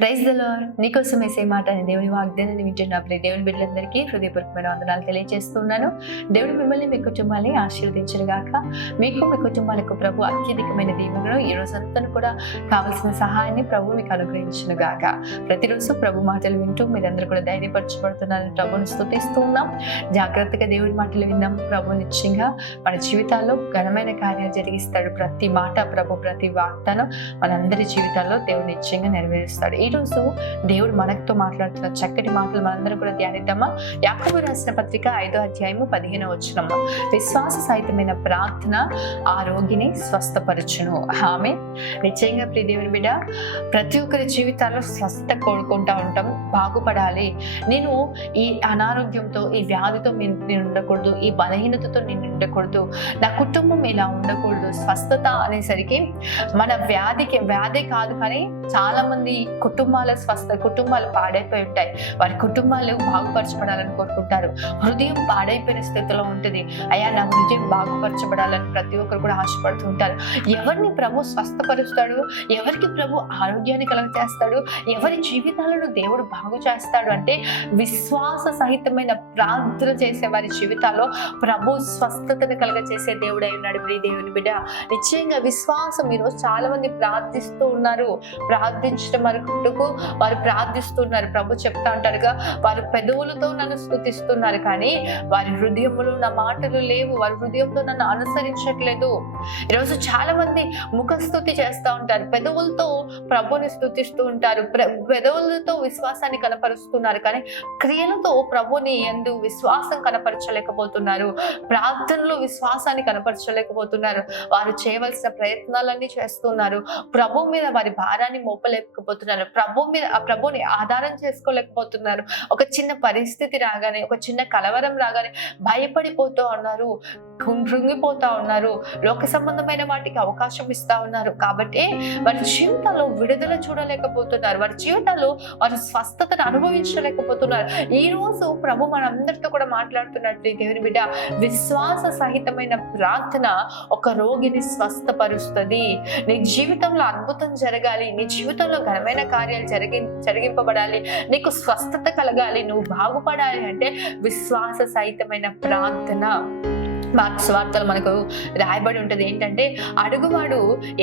Praise the lord. నీకోసం వేసే మాట అని దేవుని వాగ్దానాన్ని వింటున్న ప్రియ దేవుని బిడ్డలందరికీ హృదయపూర్వకమైన వందనాలు తెలియజేస్తున్నాను. దేవుడు మిమ్మల్ని మీ కుటుంబాన్ని ఆశీర్వదించుగాక. మీకు మీ కుటుంబాలకు ప్రభు అత్యధికమైన దీవెనలను ఈ రోజంతా కూడా కావలసిన సహాయాన్ని ప్రభు మీకు అనుగ్రహించుగాక. ప్రతిరోజు ప్రభు మాటలు వింటూ మీరందరూ కూడా ధైర్యపరచబడుతున్నారని ప్రభుని స్తుతిస్తూ ఉన్నాం. జాగ్రత్తగా దేవుడి మాటలు విన్నాం. ప్రభు నిశ్చయంగా మన జీవితాల్లో ఘనమైన కార్యాలు జరిగిస్తాడు. ప్రతి మాట ప్రభు, ప్రతి వాగ్దానం మనందరి జీవితాల్లో దేవుడు నిశ్చయంగా నెరవేరుస్తాడు. ఈ రోజు దేవుడు మనతో మాట్లాడుతున్న చక్కటి మాటలు మనందరూ కూడా ధ్యానిద్దామా. యాకోబు రాసిన పత్రిక 5వ అధ్యాయము 15వ వచనం. విశ్వాస సహితమైన ప్రార్థన ఆ రోగిని స్వస్థపరచును. ఆమె నిశ్చయంగా ప్రియ దేవుని బిడ్డ, ప్రతి ఒక్కరి జీవితాల్లో స్వస్థత కోరుకుంటా ఉంటాం. బాగుపడాలి, నేను ఈ అనారోగ్యంతో, ఈ వ్యాధితో నేను ఉండకూడదు, ఈ బలహీనతతో నేను ఉండకూడదు, నా కుటుంబం ఇలా ఉండకూడదు. స్వస్థత అనేసరికి మన వ్యాధే కాదు, కానీ చాలా మంది కుటుంబాలు పాడైపోయి ఉంటాయి. వారి కుటుంబాలు బాగుపరచబడాలని కోరుకుంటారు. హృదయం పాడైపోయిన స్థితిలో ఉంటుంది. అయ్యా, నా హృదయం బాగుపరచబడాలని ప్రతి ఒక్కరు కూడా ఆశపడుతూ ఉంటారు. ఎవరిని ప్రభు స్వస్థపరుస్తాడు, ఎవరికి ప్రభు ఆరోగ్యాన్ని కలుగజేస్తాడు, ఎవరి జీవితాలను దేవుడు బాగు చేస్తాడు అంటే విశ్వాస సహితమైన ప్రార్థన చేసే వారి జీవితాల్లో ప్రభు స్వస్థతను కలుగజేసే దేవుడై ఉన్నాడు. ప్రియ దేవుని బిడ్డ, నిశ్చయంగా విశ్వాసం. ఈరోజు చాలా మంది ప్రార్థిస్తూ ఉన్నారు. ప్రార్థించడం వరకు వారు ప్రార్థిస్తున్నారు. ప్రభు చెప్తా అంటారుగా, వారు పెదవులతో నన్ను స్తుతిస్తున్నారు, కానీ వారి హృదయములో నా మాటలు లేవు, వారి హృదయంతో నన్ను అనుసరించట్లేదు. ఈరోజు చాలా మంది ముఖస్తుతి చేస్తూ ఉంటారు, పెదవులతో ప్రభుని స్తుతిస్తూ ఉంటారు, పెదవులతో విశ్వాసాన్ని కనపరుస్తున్నారు, కానీ క్రియలతో ప్రభుని యందు విశ్వాసం కనపరచలేకపోతున్నారు. ప్రార్థనలో విశ్వాసాన్ని కనపరచలేకపోతున్నారు. వారు చేయవలసిన ప్రయత్నాలన్నీ చేస్తున్నారు. ప్రభు మీద వారి భారాన్ని మోపలేకపోతున్నారు. ప్రభుని ఆధారం చేసుకోలేకపోతున్నారు. ఒక చిన్న పరిస్థితి రాగానే, ఒక చిన్న కలవరం రాగానే భయపడిపోతూ ఉన్నారు, కృంగిపోతా ఉన్నారు, లోక సంబంధమైన వాటికి అవకాశం ఇస్తా ఉన్నారు. కాబట్టి వారి జీవితాల్లో విడుదల చూడలేకపోతున్నారు. వారి జీవితాల్లో వారి స్వస్థతను అనుభవించలేకపోతున్నారు. ఈ రోజు ప్రభు మనందరితో కూడా మాట్లాడుతున్నట్టు దేవుని బిడ్డ, విశ్వాస సహితమైన ప్రార్థన ఒక రోగిని స్వస్థపరుస్తుంది. నీ జీవితంలో అద్భుతం జరగాలి, నీ జీవితంలో ఘనమైన కార్యాలు జరిగింపబడాలి, నీకు స్వస్థత కలగాలి, నువ్వు బాగుపడాలి అంటే విశ్వాస సహితమైన ప్రార్థన. మార్క్స్ వార్తలు మనకు రాయబడి ఉంటుంది ఏంటంటే, అడుగువాడు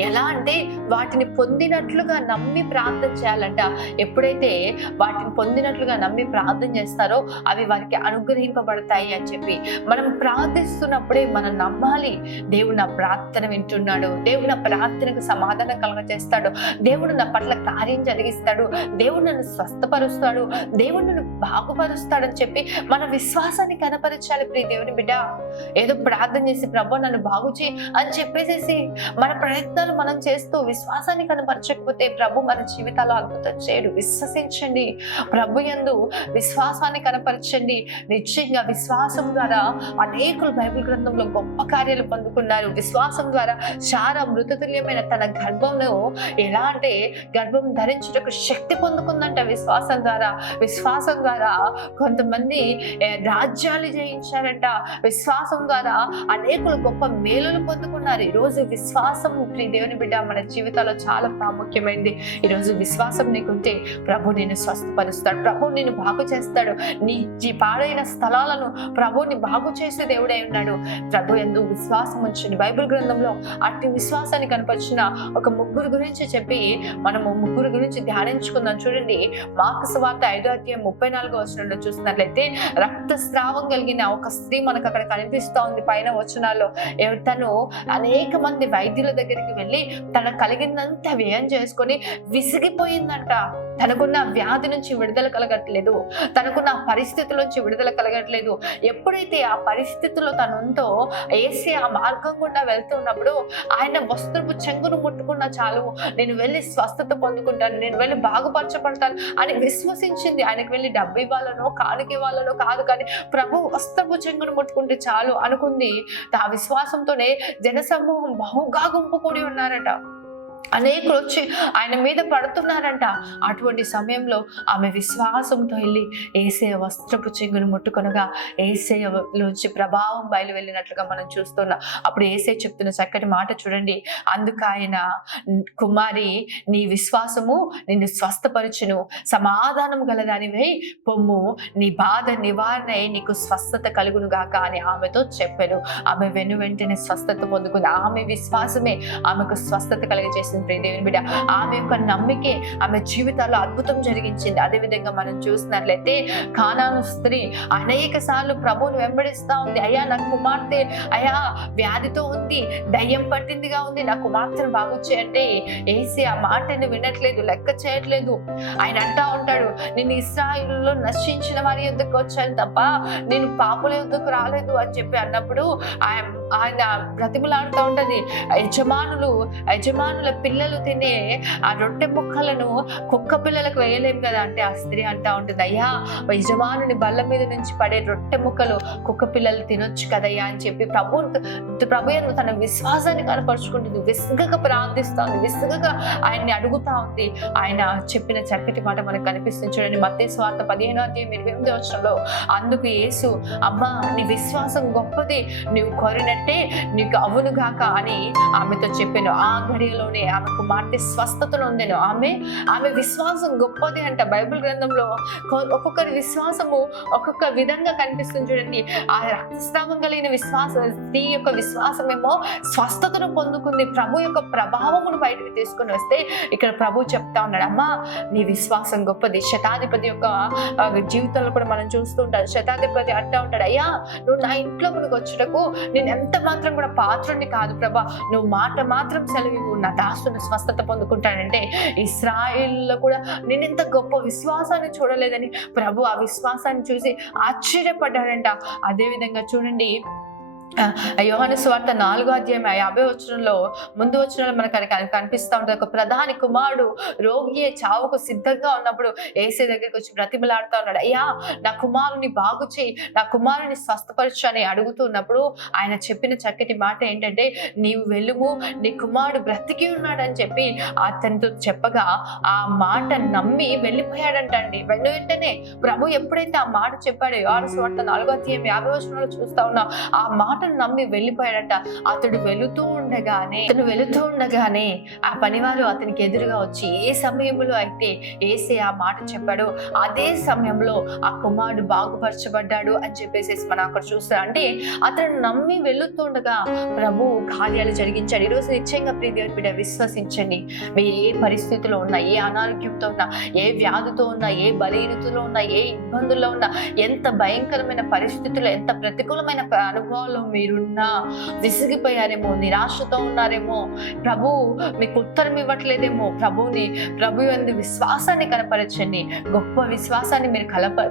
ఎలా అంటే వాటిని పొందినట్లుగా నమ్మి ప్రార్థన చేయాలంట. ఎప్పుడైతే వాటిని పొందినట్లుగా నమ్మి ప్రార్థన చేస్తారో అవి వారికి అనుగ్రహింపబడతాయి అని చెప్పి, మనం ప్రార్థిస్తున్నప్పుడే మనం నమ్మాలి, దేవుడు నా ప్రార్థన వింటున్నాడు, దేవుడు నా ప్రార్థనకు సమాధానం కలగజేస్తాడు, దేవుడు నా పట్ల కార్యం జరిగిస్తాడు, దేవుడు నన్ను స్వస్థపరుస్తాడు, దేవుడు నన్ను బాగుపరుస్తాడని చెప్పి మన విశ్వాసాన్ని కనపరచాలి. ప్రియ దేవుని బిడ్డ, ఏదో ప్రార్థన చేసి ప్రభు నన్ను బాగు చేయి అని చెప్పేసేసి మన ప్రయత్నాలు మనం చేస్తూ విశ్వాసాన్ని కనపరచకపోతే ప్రభు మన జీవితాల్లో అద్భుతం చేయడు. విశ్వసించండి, ప్రభు యందు విశ్వాసాన్ని కనపరచండి. నిశ్చయంగా విశ్వాసం ద్వారా అనేకులు బైబిల్ గ్రంథంలో గొప్ప కార్యాలు పొందుకున్నారు. విశ్వాసం ద్వారా శారా మృతతుల్యమైన తన గర్భంలో ఎలా అంటే గర్భం ధరించుటకు శక్తి పొందుకుందంట. విశ్వాసం ద్వారా కొంతమంది రాజ్యాలు జయించారంట. విశ్వాసం ద్వారా అనేకులు గొప్ప మేలులు పొందుకున్నారు. ఈరోజు విశ్వాసం ప్రియ దేవుని బిడ్డ మన జీవితాల్లో చాలా ప్రాముఖ్యమైనది. ఈరోజు విశ్వాసం నీకుంటే ప్రభు నిన్ను స్వస్థపరుస్తాడు, ప్రభు నిన్ను బాగు చేస్తాడు. నీ పాడైన స్థలాలను ప్రభుని బాగు చేసే దేవుడై ఉన్నాడు. ప్రభు యందు విశ్వాసం ఉంచండి. బైబిల్ గ్రంథంలో అట్టి విశ్వాసాన్ని కనపరిచిన ఒక ముగ్గురు గురించి చెప్పి మనము ముగ్గురు గురించి ధ్యానించుకుందాం. చూడండి, మార్కు వార్త 5వ అధ్యాయం 34వ వచనంలో చూసినట్లయితే, రక్తస్రావం కలిగిన ఒక స్త్రీ మనకు అక్కడ కనిపిస్తా ఉంది. పైన వచనాల్లో తను అనేక మంది వైద్యుల దగ్గరికి వెళ్ళి తన కలిగినంత వ్యయం చేసుకొని విసిగిపోయిందంట. తనకున్న వ్యాధి నుంచి విడుదల కలగట్లేదు, తనకున్న పరిస్థితుల నుంచి విడుదల కలగట్లేదు. ఎప్పుడైతే ఆ పరిస్థితుల్లో తను ఉందో, ఏసీ ఆ మార్గం గుండా వెళ్తున్నప్పుడు ఆయన వస్త్రపు చెంగును ముట్టుకున్న చాలు, నేను వెళ్ళి స్వస్థత పొందుకుంటాను, నేను వెళ్ళి బాగుపరచబడతాను అని విశ్వసించింది. ఆయనకు వెళ్ళి డబ్బు ఇవ్వాలనో కానుక ఇవ్వాలనో కాదు, కానీ ప్రభు వస్త్రపు చెంగును ముట్టుకుంటే చాలు అనుకుంది. ఆ విశ్వాసంతోనే జనసమూహం బహుగా గుంపు కూడి ఉన్నారట. అనేకులు వచ్చి ఆయన మీద పడుతున్నారంట. అటువంటి సమయంలో ఆమె విశ్వాసంతో వెళ్ళి యేసయ్య వస్త్రపు చెంగును ముట్టుకొనగా యేసయ్యలోంచి ప్రభావం బయలు వెళ్ళినట్లుగా మనం చూస్తున్నాం. అప్పుడు యేసయ్య చెప్తున్న చక్కటి మాట చూడండి. అందుకు ఆయన, కుమారి, నీ విశ్వాసము నిన్ను స్వస్థపరచును, సమాధానం గలదానివై పొమ్ము, నీ బాధ నివారణ అయి నీకు స్వస్థత కలుగును గాక అని ఆమెతో చెప్పాను. ఆమె వెంటనే స్వస్థత పొందుకుంది. ఆమె విశ్వాసమే ఆమెకు స్వస్థత కలిగజేసింది. దేవుని బిడ్డ, ఆమె యొక్క నమ్మికే ఆమె జీవితాల్లో అద్భుతం జరిగించింది. అదేవిధంగా మనం చూసినట్లయితే కానాను స్త్రీ అనేక సార్లు ప్రభువును వెంబడిస్తా ఉంది. అయ్యా నా కుమార్తె అయ్యా వ్యాధితో ఉంది, దయ్యం పట్టిందిగా ఉంది, నా కుమార్తెను బాగు చేయంటే యేసయ్య ఆ మాటని వినట్లేదు, లెక్క చేయట్లేదు. ఆయన అంటా ఉంటాడు, నేను ఇశ్రాయేలులో నశించిన వారి యొద్దకు వచ్చాను తప్ప నేను పాపుల యొద్దకు రాలేదు అని చెప్పి అన్నప్పుడు ఆయన బ్రతిమలాడుతూ ఉంటది. యజమానుల పిల్లలు తినే ఆ రొట్టె ముక్కలను కుక్క పిల్లలకు వేయలేం కదా అంటే ఆ స్త్రీ అంటా ఉంటుంది, అయ్యా యజమానుని బల్ల మీద నుంచి పడే రొట్టె ముక్కలు కుక్క పిల్లలు తినొచ్చు కదయ్యా అని చెప్పి ప్రభు తన విశ్వాసాన్ని కనపరుచుకుంటుంది. విసుగగా ప్రార్థిస్తుంది, విసుగగా ఆయన్ని అడుగుతా ఉంది. ఆయన చెప్పిన చక్కటి మాట మనకు కనిపిస్తుంది. చూడండి, మత్తయి సువార్త 15:28 అందుకు యేసు, అమ్మా నీ విశ్వాసం గొప్పది, నువ్వు కోరినట్టే నీకు అవును గాక అని ఆమెతో చెప్పాను. ఆ ఘడియలోనే ఆమె కుమార్తె స్వస్థతను ఉందెను. ఆమె విశ్వాసం గొప్పది అంట. బైబిల్ గ్రంథంలో ఒక్కొక్కరి విశ్వాసము ఒక్కొక్క విధంగా కనిపిస్తుంది. చూడండి, ఆ రక్తస్రావం కలిగిన స్త్రీ యొక్క విశ్వాసమేమో స్వస్థతను పొందుకుంది. ప్రభు యొక్క ప్రభావమును బయటకు తీసుకుని వస్తే ఇక్కడ ప్రభు చెప్తా ఉన్నాడు, అమ్మా నీ విశ్వాసం గొప్పది. శతాధిపతి యొక్క జీవితంలో కూడా మనం చూస్తుంటాం. శతాధిపతి అంటా ఉంటాడు, అయ్యా నువ్వు నా ఇంట్లోకి వచ్చుటకు నేను ఎంత మాత్రం కూడా పాత్రుని కాదు ప్రభా, నువ్వు మాట మాత్రం సెలవు, నా దాసుని స్వస్థత పొందుకుంటానంటే ఇశ్రాయేలులో కూడా నేను ఇంత గొప్ప విశ్వాసాన్ని చూడలేదని ప్రభు ఆ విశ్వాసాన్ని చూసి ఆశ్చర్యపడ్డాడంట. అదేవిధంగా చూడండి, యోహాను సువార్త 4:50 ముందు వచనంలో మనకు కనిపిస్తూ ఉంటుంది. ఒక ప్రధాని కుమారుడు రోగి చావుకు సిద్ధంగా ఉన్నప్పుడు యేసయ్య దగ్గరికి వచ్చి బ్రతిమలాడుతూ ఉన్నాడు, అయ్యా నా కుమారుని బాగు చేయి, నా కుమారుని స్వస్థపరచు అని అడుగుతున్నప్పుడు ఆయన చెప్పిన చక్కటి మాట ఏంటంటే, నీవు వెళ్ళుము, నీ కుమారుడు బ్రతికి ఉన్నాడని చెప్పి అతనితో చెప్పగా ఆ మాట నమ్మి వెళ్ళిపోయాడంట అండి. వెంటనే ప్రభు ఎప్పుడైతే ఆ మాట చెప్పాడో యోహాను సువార్త 4:50 చూస్తా ఉన్నాం, ఆ మాట నమ్మి వెళ్ళిపోయాడట. అతను వెళుతూ ఉండగానే ఆ పనివారు అతనికి ఎదురుగా వచ్చి ఏ సమయంలో అయితే యేసయ్య ఆ మాట చెప్పాడో అదే సమయంలో ఆ కుమారుడు బాగుపరచబడ్డాడు అని చెప్పేసి మనం అక్కడ చూస్తాం. అంటే అతను నమ్మి వెళుతుండగా ప్రభు కార్యాలు జరిగించాడు. ఈరోజు నిశ్చయంగా ప్రియ దేవుని బిడ్డ విశ్వసించండి. మీరు ఏ పరిస్థితిలో ఉన్నా, ఏ అనారోగ్యంతో ఉన్నా, ఏ వ్యాధితో ఉన్నా, ఏ బలహీనతలో ఉన్నా, ఏ ఇబ్బందుల్లో ఉన్నా, ఎంత భయంకరమైన పరిస్థితుల్లో, ఎంత ప్రతికూలమైన అనుభవాల్లో మీరున్నా, విసిగిపోయారేమో, నిరాశతో ఉన్నారేమో, ప్రభు మీకు ఉత్తరం ఇవ్వట్లేదేమో, ప్రభు యందు విశ్వాసాన్ని కనపరచండి. గొప్ప విశ్వాసాన్ని మీరు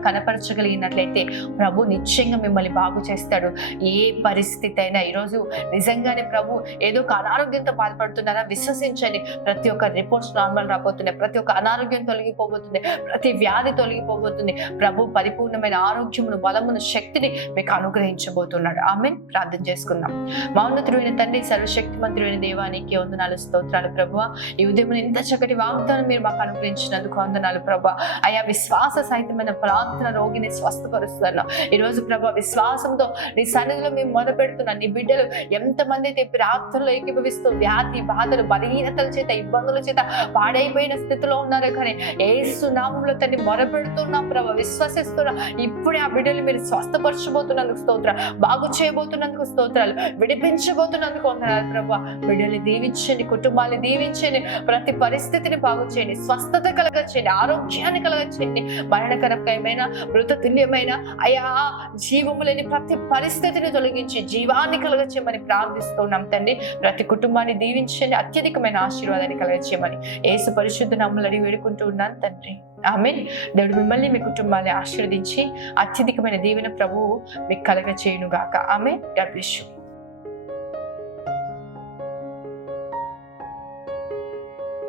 కనపరచగలిగినట్లయితే ప్రభు నిశ్చయంగా మిమ్మల్ని బాగు చేస్తాడు. ఏ పరిస్థితి అయినా ఈరోజు నిజంగానే ప్రభు ఏదో ఒక అనారోగ్యంతో బాధపడుతున్నారా, విశ్వసించండి. ప్రతి ఒక్క రిపోర్ట్స్ నార్మల్ రాబోతున్నాయి, ప్రతి ఒక్క అనారోగ్యం తొలగిపోబోతుంది, ప్రతి వ్యాధి తొలగిపోబోతుంది. ప్రభు పరిపూర్ణమైన ఆరోగ్యమును, బలమును, శక్తిని మీకు అనుగ్రహించబోతున్నాడు. ఆమేన్. ప్రార్థన చేసుకుందాం. మౌన్నతుడైన తండ్రి, సర్వశక్తిమంతుడైన దేవానికి వందనాలు, స్తోత్రాలు ప్రభువా. ఈ ఉదయం ఇంత చక్కటి వాగ్దానం మీరు మాకు అనుగ్రహించినందుకు వందనాలు ప్రభువా. అయా విశ్వాస సహితమైన ప్రార్థన రోగిని స్వస్థపరుస్తున్నాం ఈరోజు ప్రభా. విశ్వాసంతో నీ సన్నిధిలో మేము మొదలుపెడుతున్నాం. నీ బిడ్డలు ఎంతమంది అయితే ప్రార్థనలో ఏకీభవిస్తూ వ్యాధి బాధలు, బలహీనతల చేత, ఇబ్బందుల చేత పాడైపోయిన స్థితిలో ఉన్నారు కానీ యేసు నామములో తండ్రి మొదలుపెడుతున్నాం ప్రభా, విశ్వసిస్తున్నాం. ఇప్పుడే ఆ బిడ్డలు మీరు స్వస్థపరచబోతున్నందుకు స్తోత్రం, బాగు చేయబోతున్నందుకు స్తోత్రాలు, విడిపించబోతున్నందుకు వందనాలు ప్రభా. బిడ్డల్ని దీవించండి, కుటుంబాన్ని దీవించండి, ప్రతి పరిస్థితిని బాగు చేయండి, స్వస్థత కలగచేయండి, ఆరోగ్యాన్ని కలగచేయండి. మరణకరమైన, మృత తుల్యమైన అయా జీవము లేని ప్రతి పరిస్థితిని తొలగించి జీవాన్ని కలగచేయమని ప్రార్థిస్తున్నాం తండ్రి. ప్రతి కుటుంబాన్ని దీవించండి, అత్యధికమైన ఆశీర్వాదాన్ని కలగచేయమని యేసు పరిశుద్ధ నామములో అడిగి వేడుకుంటూ ఉన్నాను తండ్రి. ఆమేన్. దేవుడు మిమ్మల్ని, మీ కుటుంబాన్ని ఆశీర్వదించి అత్యధికమైన దీవెన ప్రభువు మీకు కలగచేయును గాక. ఆమేన్. God bless you.